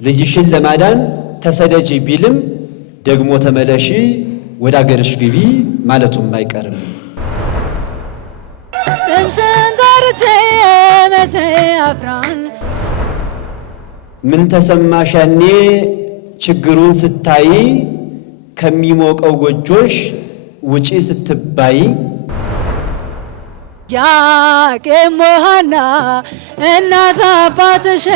ልጅሽን ለማዳን ተሰደጂ ቢልም ደግሞ ተመለሺ ወደ አገርሽ ግቢ ማለቱም አይቀርም። ስምሽን ጠርቼ መቼ አፍራል ምን ተሰማሽ ያኔ ችግሩን ስታይ ከሚሞቀው ጎጆሽ ውጪ ስትባይ ያቄም ሐና እናት አባትሽ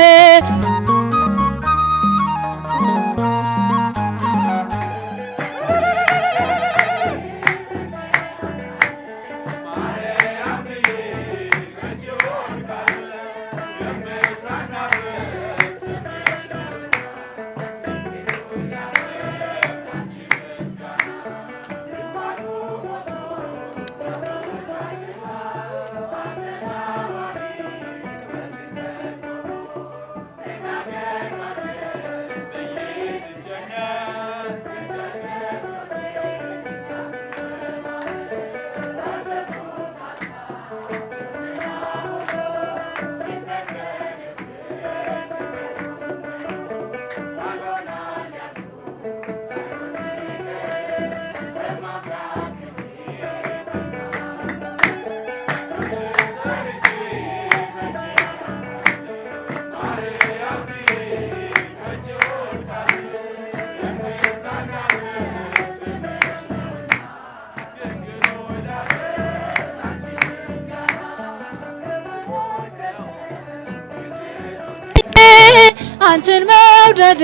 አንቺን መውደዴ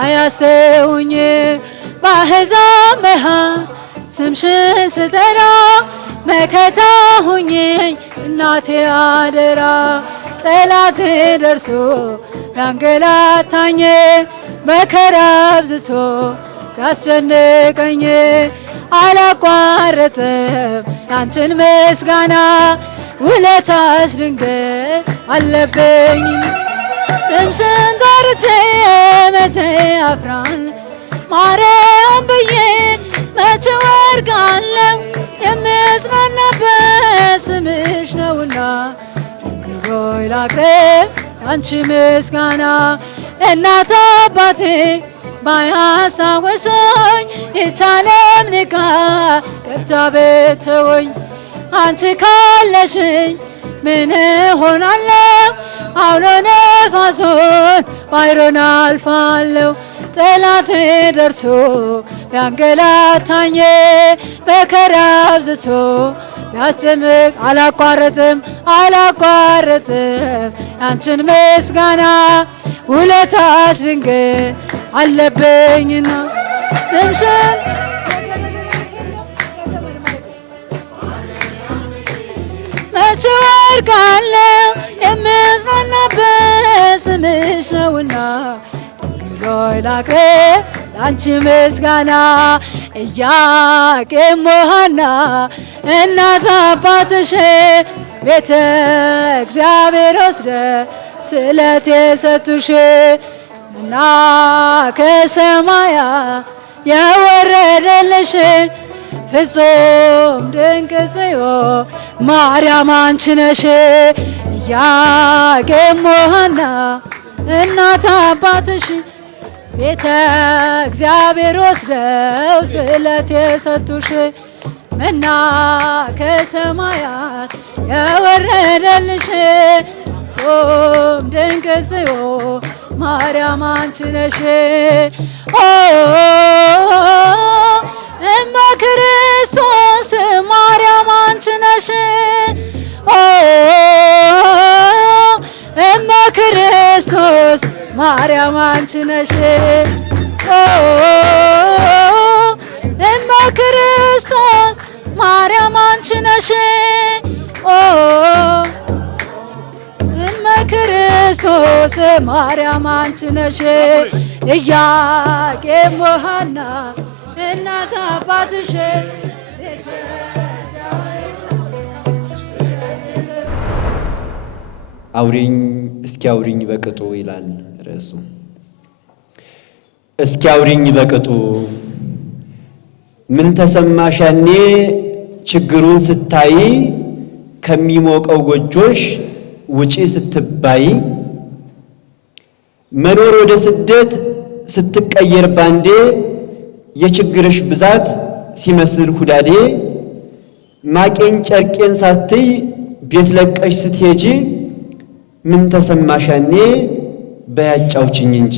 አያስተውኝ በአሕዛብ መሃል ስምሽን ስጠራ መከታ ሁኚኝ እናቴ አደራ ጠላቴ ደርሶ ቢያንገላታኝ መከራ አብዝቶ ቢያስጨንቀኝ አላቋርጥም ያንቺን ምስጋና ውለታሽ ድንገት አለብኝ ስምሽን ጠርቼ መቼ አፍራል ማርያም ብዬ መቼ ወድቃለሁ የምጽናናበት ስምሽ ነውና ድንግል ሆይ ላቅርብ ያንቺ ምስጋና እናት አባቴ ባያስታውሱኝ ይህች ዓለም ንቃ ገፍታ ብትተወኝ አንቺ ካለሽኝ ምን እሆናለሁ አውሎ ነፋሱን ባሕሩን አልፋለሁ ጠላቴ ደርሶ ቢያንገላታኝ መከራ አብዝቶ ቢያስጨንቅ አላቋርጥም ያንቺን ምስጋና ውለታሽ ድንግል አለብኝና ስምሽን መቼ ወድቃለሁ የምጽናናበት ስምሽ ነውና ድንግል ሆይ ላቅርብ ያንቺ ምስጋና ኢያቄም ሐና እናት አባትሽ ቤተ እግዚአብሔር ወስደ ስለት የሰጡሽ እና ከሰማያት የወረደልሽ ፍጹም ድንቅ ጽዮን ማርያም አንቺ ነሽ ኢያቄም ሐና እናት አባትሽ ቤተ እግዚአብሔር ወስደው ስለት የሰጡሽ መና ከሰማያት የወረደልሽ ፍጹም ድንቅ ጽዮን ማርያም አንቺ ነሽ እመ ክርስቶስ ማርያም አንቺ ነሽ እመ ክርስቶስ ማርያም አንቺ ነሽ እመ ክርስቶስ ማርያም አንቺ ነሽ እመ ክርስቶስ ማርያም አንቺ ነሽ ኢያቄም ሐና እናት አባትሽ አውሪኝ እስኪ አውሪኝ በቅጡ ይላል ርዕሱ። እስኪ አውሪኝ በቅጡ ምን ተሰማሽ ያኔ ችግሩን ስታይ ከሚሞቀው ጎጆሽ ውጪ ስትባይ መኖር ወደ ስደት ስትቀየር ባንዴ የችግርሽ ብዛት ሲመስል ሁዳዴ ማቄን ጨርቄን ሳትይ ቤት ለቀሽ ስትሄጂ ምን ተሰማሻኔ በያጫውችኝ እንጂ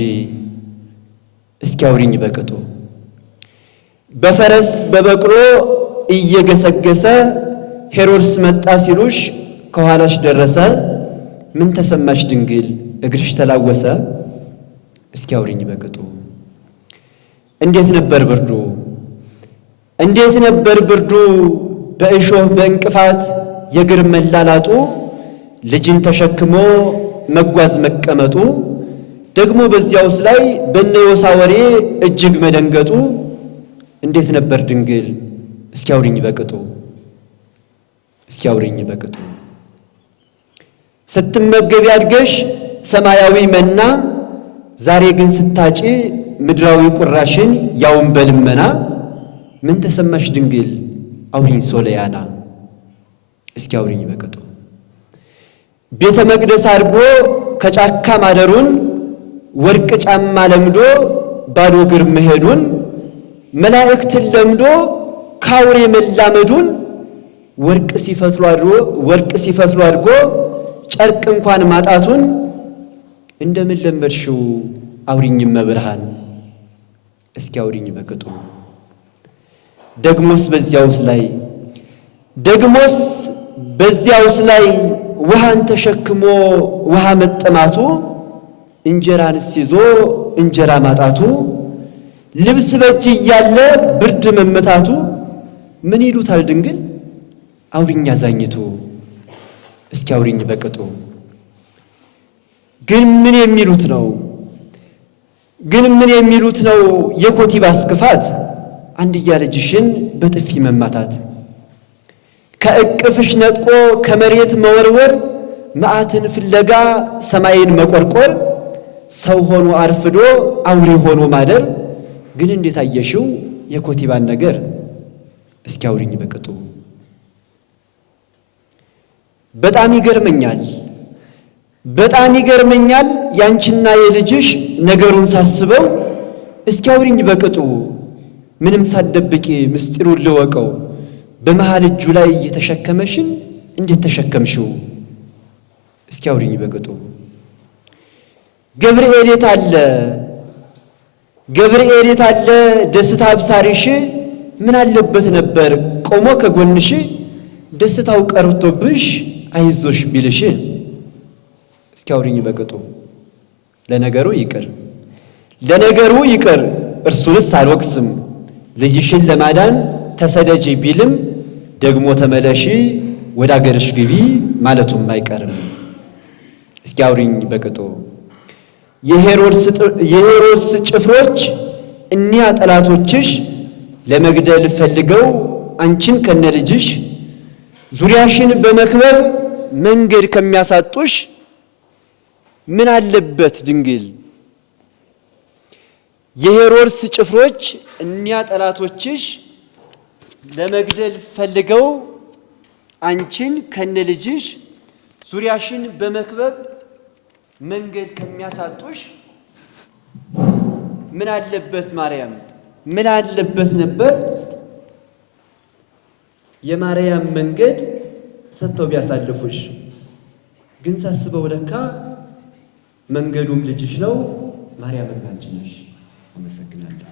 እስኪ አውሪኝ በቅጡ። በፈረስ በበቅሎ እየገሰገሰ ሄሮድስ መጣ ሲሉሽ ከኋላሽ ደረሰ ምን ተሰማሽ ድንግል እግርሽ ተላወሰ እስኪ አውሪኝ በቅጡ። እንዴት ነበር ብርዱ እንዴት ነበር ብርዱ በእሾህ በእንቅፋት የእግር መላላጡ ልጅን ተሸክሞ መጓዝ መቀመጡ ደግሞ በዚያውስ ላይ በነዮሳ ወሬ እጅግ መደንገጡ እንዴት ነበር ድንግል እስኪ አውሪኝ በቅጡ እስኪ አውሪኝ በቅጡ። ስትመገቢ አድገሽ ሰማያዊ መና ዛሬ ግን ስታጪ ምድራዊ ቁራሽን ያውን በልመና ምን ተሰማሽ ድንግል አውሪኝ ሶለያና እስኪ አውሪኝ በቅጡ። ቤተ መቅደስ አድርጎ ከጫካ ማደሩን ወርቅ ጫማ ለምዶ ባዶ እግር መሄዱን መላእክትን ለምዶ ካውሬ መላመዱን ወርቅ ሲፈትሉ አድርጎ ጨርቅ እንኳን ማጣቱን እንደምን ለመድሽው አውሪኝ መብርሃን እስኪ አውሪኝ በቅጡ። ደግሞስ በዚያውስ ላይ ውሃን ተሸክሞ ውሃ መጠማቱ እንጀራንስ ይዞ እንጀራ ማጣቱ ልብስ በእጅ እያለ ብርድ መመታቱ ምን ይሉታል ድንግል አውሪኝ አዛኝቱ እስኪ አውሪኝ በቅጡ። ግን ምን የሚሉት ነው የኮቲባስ ክፋት አንድያ ልጅሽን በጥፊ መማታት ከእቅፍሽ ነጥቆ ከመሬት መወርወር መዓትን ፍለጋ ሰማይን መቆርቆር ሰው ሆኖ አርፍዶ አውሬ ሆኖ ማደር ግን እንዴት አየሽው የኮቲባን ነገር እስኪ አውሪኝ በቅጡ። በጣም ይገርመኛል ያንቺና የልጅሽ ነገሩን ሳስበው እስኪ አውሪኝ በቅጡ። ምንም ሳትደብቂ ምስጢሩን ልወቀው በመሃል እጁ ላይ የተሸከመሽን እንዴት ተሸከምሽው እስኪ አውሪኝ በቅጡ። ገብርኤል የት አለ ደስታ አብሳሪሽ ምን አለበት ነበር ቆሞ ከጎንሽ ደስታው ቀርቶብሽ አይዞሽ ቢልሽ እስኪ አውሪኝ በቅጡ። ለነገሩ ይቅር እርሱንስ አልወቅስም ልጅሽን ለማዳን ተሰደጂ ቢልም ደግሞ ተመለሺ ወደ አገርሽ ግቢ ማለቱም አይቀርም እስኪ አውሪኝ በቅጡ። የሄሮድስ ጭፍሮች እኒያ ጠላቶችሽ ለመግደል ፈልገው አንቺን ከነልጅሽ ዙሪያሽን በመክበብ መንገድ ከሚያሳጡሽ ምን አለበት ድንግል። የሄሮድስ ጭፍሮች እኒያ ጠላቶችሽ ለመግደል ፈልገው አንቺን ከነልጅሽ ዙሪያሽን በመክበብ መንገድ ከሚያሳጡሽ ምን አለበት ማርያም ምን አለበት ነበር የማርያም መንገድ ሰጥተው ቢያሳልፉሽ። ግን ሳስበው ለካ መንገዱም ልጅሽ ነው ማርያም አንቺ ነሽ። አመሰግናለሁ።